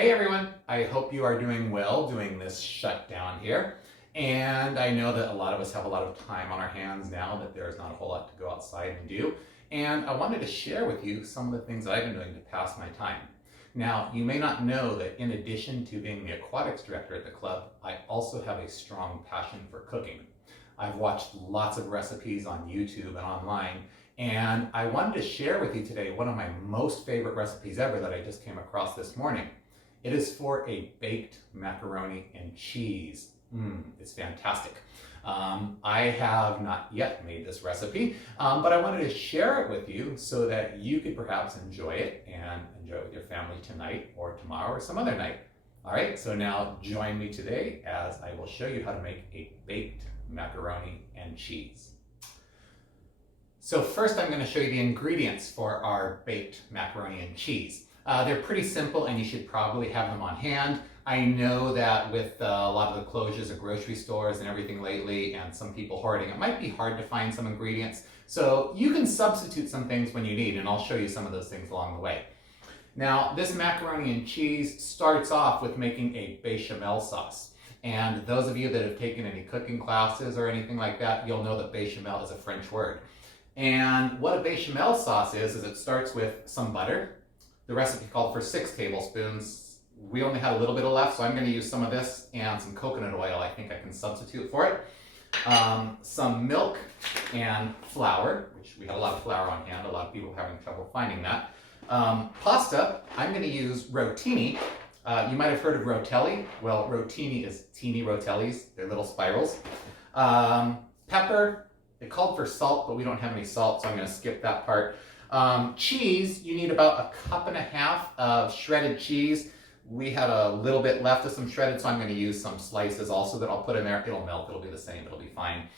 Hey everyone, I hope you are doing well during this shutdown here. And I know that a lot of us have a lot of time on our hands now, that there's not a whole lot to go outside and do. And I wanted to share with you some of the things that I've been doing to pass my time. Now, you may not know that in addition to being the aquatics director at the club, I also have a strong passion for cooking. I've watched lots of recipes on YouTube and online, and I wanted to share with you today one of my most favorite recipes ever that I just came across this morning. It is for a baked macaroni and cheese. It's fantastic. I have not yet made this recipe, but I wanted to share it with you so that you could perhaps enjoy it and enjoy it with your family tonight or tomorrow or some other night. All right, so now join me today as I will show you how to make a baked macaroni and cheese. So first I'm going to show you the ingredients for our baked macaroni and cheese. They're pretty simple and you should probably have them on hand. I know that with a lot of the closures of grocery stores and everything lately and some people hoarding, it might be hard to find some ingredients. So you can substitute some things when you need, and I'll show you some of those things along the way. Now, this macaroni and cheese starts off with making a bechamel sauce. And those of you that have taken any cooking classes or anything like that, you'll know that bechamel is a French word. And what a bechamel sauce is it starts with some butter. The recipe called for 6 tablespoons. We only had a little bit of left, so I'm going to use some of this and some coconut oil. I think I can substitute for it. Some milk and flour, which we had a lot of flour on hand. A lot of people having trouble finding that. Pasta, I'm going to use rotini. You might have heard of rotelli. Well, rotini is teeny rotellis. They're little spirals. Pepper. It called for salt, but we don't have any salt, so I'm going to skip that part. Cheese, you need about 1.5 cups of shredded cheese. We had a little bit left of some shredded, so I'm going to use some slices also that I'll put in there. It'll melt, it'll be the same, it'll be fine.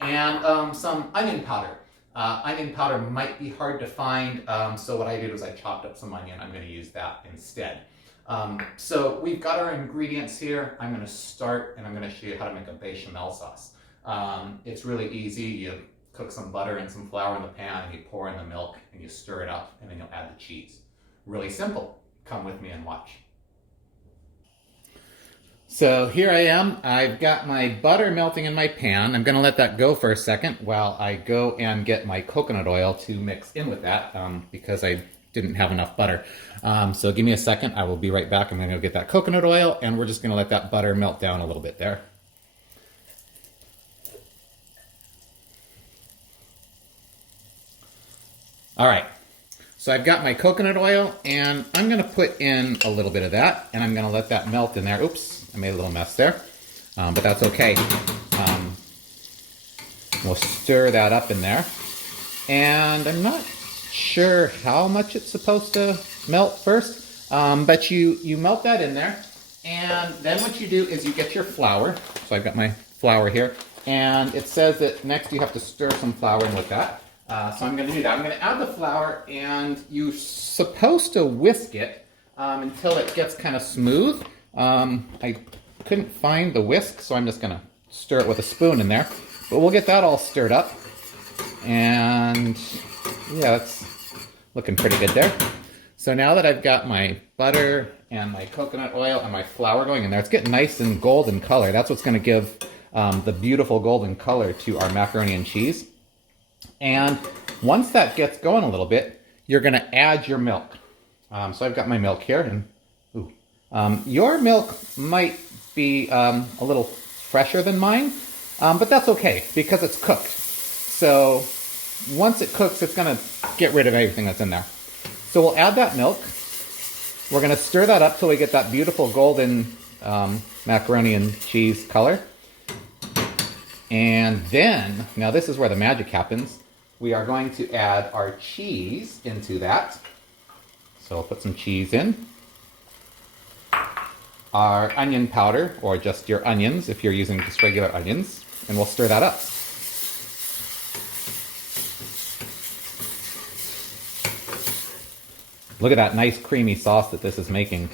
And some onion powder. Onion powder might be hard to find, so what I did was I chopped up some onion. I'm going to use that instead. So we've got our ingredients here. I'm going to start and I'm going to show you how to make a bechamel sauce. It's really easy. You cook some butter and some flour in the pan and you pour in the milk and you stir it up and then you'll add the cheese. Really simple. Come with me and watch. So here I am. I've got my butter melting in my pan. I'm going to let that go for a second while I go and get my coconut oil to mix in with that because I didn't have enough butter. So give me a second. I will be right back. I'm going to go get that coconut oil and we're just going to let that butter melt down a little bit there. All right, so I've got my coconut oil and I'm gonna put in a little bit of that and I'm gonna let that melt in there. Oops, I made a little mess there, but that's okay. We'll stir that up in there. And I'm not sure how much it's supposed to melt first, but you melt that in there. And then what you do is you get your flour. So I've got my flour here and it says that next you have to stir some flour in with that. So I'm going to do that. I'm going to add the flour and you're supposed to whisk it until it gets kind of smooth. I couldn't find the whisk, so I'm just going to stir it with a spoon in there. But we'll get that all stirred up. And yeah, that's looking pretty good there. So now that I've got my butter and my coconut oil and my flour going in there, it's getting nice and golden color. That's what's going to give the beautiful golden color to our macaroni and cheese. And once that gets going a little bit, you're going to add your milk. So I've got my milk here, and your milk might be a little fresher than mine, but that's okay because it's cooked. So once it cooks, it's going to get rid of everything that's in there. So we'll add that milk. We're going to stir that up till we get that beautiful golden macaroni and cheese color. And then, now this is where the magic happens. We are going to add our cheese into that. So we'll put some cheese in. Our onion powder, or just your onions if you're using just regular onions. And we'll stir that up. Look at that nice creamy sauce that this is making.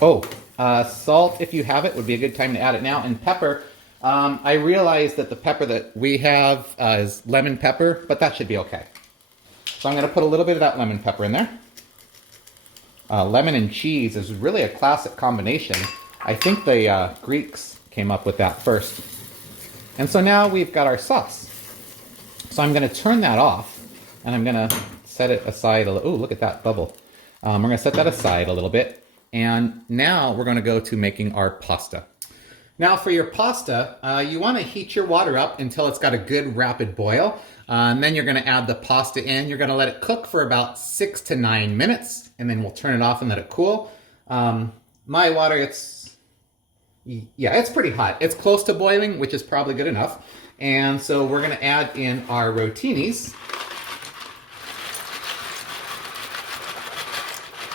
Oh, salt, if you have it, would be a good time to add it now. And pepper. I realize that the pepper that we have is lemon pepper, but that should be okay. So I'm going to put a little bit of that lemon pepper in there. lemon and cheese is really a classic combination. I think the Greeks came up with that first. And so now we've got our sauce. So I'm going to turn that off, and I'm going to set it aside a little. Oh, look at that bubble. We're going to set that aside a little bit. And now we're going to go to making our pasta. Now for your pasta, you want to heat your water up until it's got a good rapid boil. And then you're going to add the pasta in. You're going to let it cook for about 6 to 9 minutes, and then we'll turn it off and let it cool. My water, it's pretty hot. It's close to boiling, which is probably good enough. And so we're going to add in our rotinis.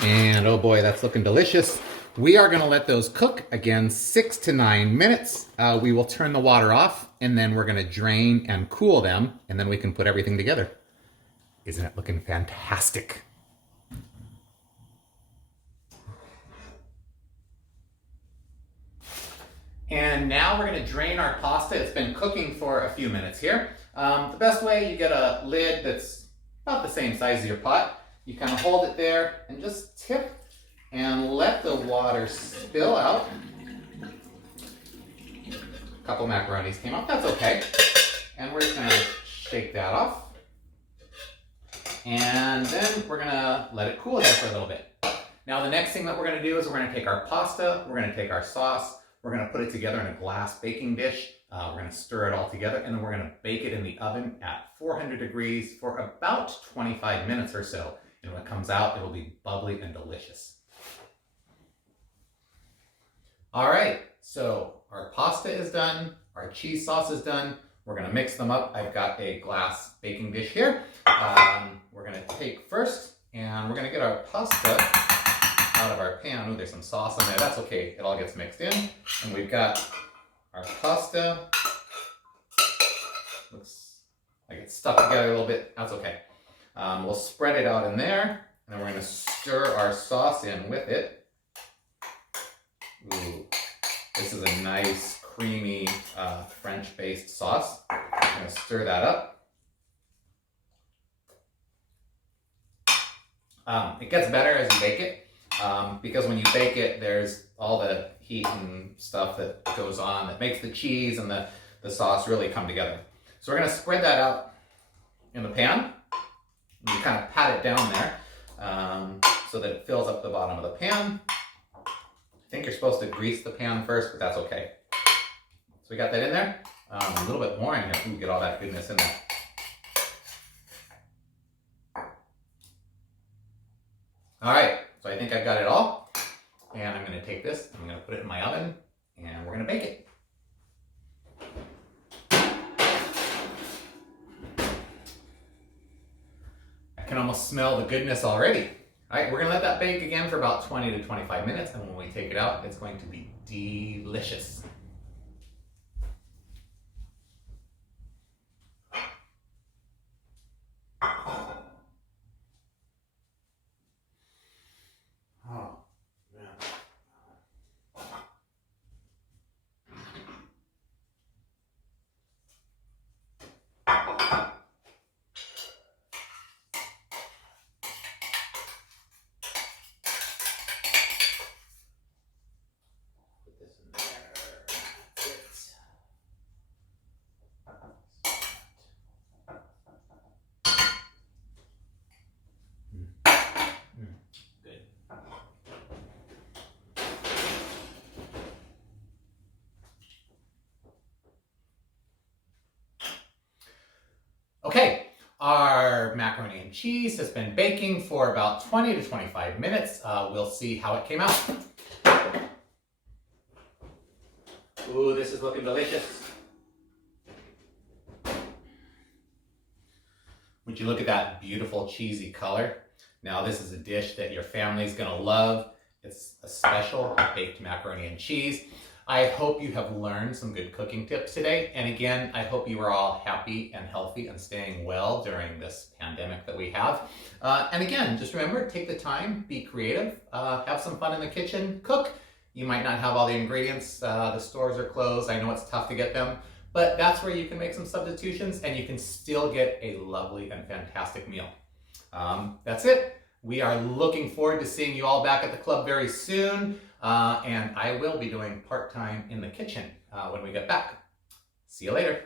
And oh boy, that's looking delicious. We are going to let those cook, again, 6 to 9 minutes. We will turn the water off, and then we're going to drain and cool them, and then we can put everything together. Isn't it looking fantastic? And now we're going to drain our pasta. It's been cooking for a few minutes here. The best way, you get a lid that's about the same size as your pot. You kind of hold it there and just tip and let the water spill out. A couple macaronis came up, that's okay. And we're just going to shake that off. And then we're going to let it cool there for a little bit. Now the next thing that we're going to do is we're going to take our pasta, we're going to take our sauce, we're going to put it together in a glass baking dish. We're going to stir it all together, and then we're going to bake it in the oven at 400 degrees for about 25 minutes or so. And when it comes out, it'll be bubbly and delicious. All right, so our pasta is done, our cheese sauce is done. We're going to mix them up. I've got a glass baking dish here. We're going to take first, and we're going to get our pasta out of our pan. Ooh, there's some sauce on there. That's okay. It all gets mixed in. And we've got our pasta. Looks like it's stuck together a little bit. That's okay. We'll spread it out in there, and then we're going to stir our sauce in with it. Ooh, this is a nice, creamy French-based sauce. I'm going to stir that up. It gets better as you bake it, because when you bake it, there's all the heat and stuff that goes on that makes the cheese and the sauce really come together. So we're going to spread that out in the pan. You kind of pat it down there so that it fills up the bottom of the pan. I think you're supposed to grease the pan first, but that's okay. So we got that in there. A little bit more in here. Ooh, get all that goodness in there. All right, so I think I've got it all. And I'm going to take this, I'm going to put it in my oven, and we're going to bake it. I can almost smell the goodness already. All right, we're going to let that bake again for about 20 to 25 minutes, and when we take it out, it's going to be delicious. Oh, man. Put this in there. Good. Okay, our macaroni and cheese has been baking for about 20 to 25 minutes. We'll see how it came out. Ooh, this is looking delicious. Would you look at that beautiful cheesy color? Now this is a dish that your family's gonna love. It's a special baked macaroni and cheese. I hope you have learned some good cooking tips today. And again, I hope you are all happy and healthy and staying well during this pandemic that we have. And again, just remember, take the time, be creative, have some fun in the kitchen, cook. You might not have all the ingredients, the stores are closed, I know it's tough to get them, but that's where you can make some substitutions and you can still get a lovely and fantastic meal. That's it. We are looking forward to seeing you all back at the club very soon. And I will be doing part-time in the kitchen when we get back. See you later.